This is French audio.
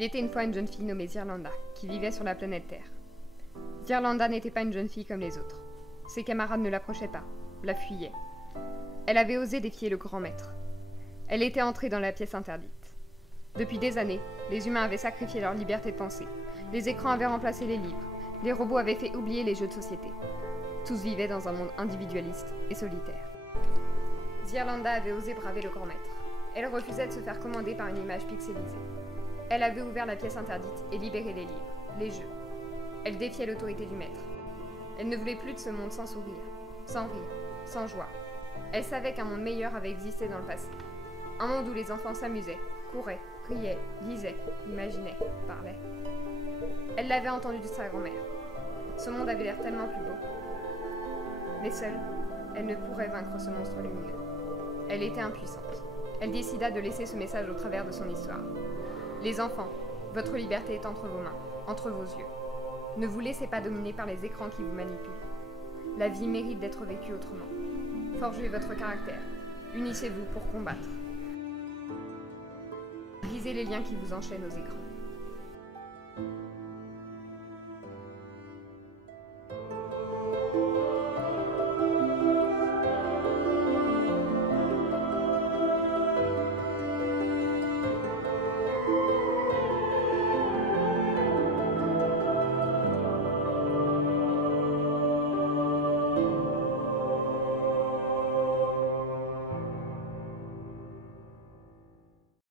Il était une fois une jeune fille nommée Zirlanda, qui vivait sur la planète Terre. Zirlanda n'était pas une jeune fille comme les autres. Ses camarades ne l'approchaient pas, la fuyaient. Elle avait osé défier le grand maître. Elle était entrée dans la pièce interdite. Depuis des années, les humains avaient sacrifié leur liberté de penser. Les écrans avaient remplacé les livres. Les robots avaient fait oublier les jeux de société. Tous vivaient dans un monde individualiste et solitaire. Zirlanda avait osé braver le grand maître. Elle refusait de se faire commander par une image pixelisée. Elle avait ouvert la pièce interdite et libéré les livres, les jeux. Elle défiait l'autorité du maître. Elle ne voulait plus de ce monde sans sourire, sans rire, sans joie. Elle savait qu'un monde meilleur avait existé dans le passé. Un monde où les enfants s'amusaient, couraient, riaient, lisaient, imaginaient, parlaient. Elle l'avait entendu de sa grand-mère. Ce monde avait l'air tellement plus beau. Mais seule, elle ne pourrait vaincre ce monstre lumineux. Elle était impuissante. Elle décida de laisser ce message au travers de son histoire. Les enfants, votre liberté est entre vos mains, entre vos yeux. Ne vous laissez pas dominer par les écrans qui vous manipulent. La vie mérite d'être vécue autrement. Forgez votre caractère. Unissez-vous pour combattre. Brisez les liens qui vous enchaînent aux écrans.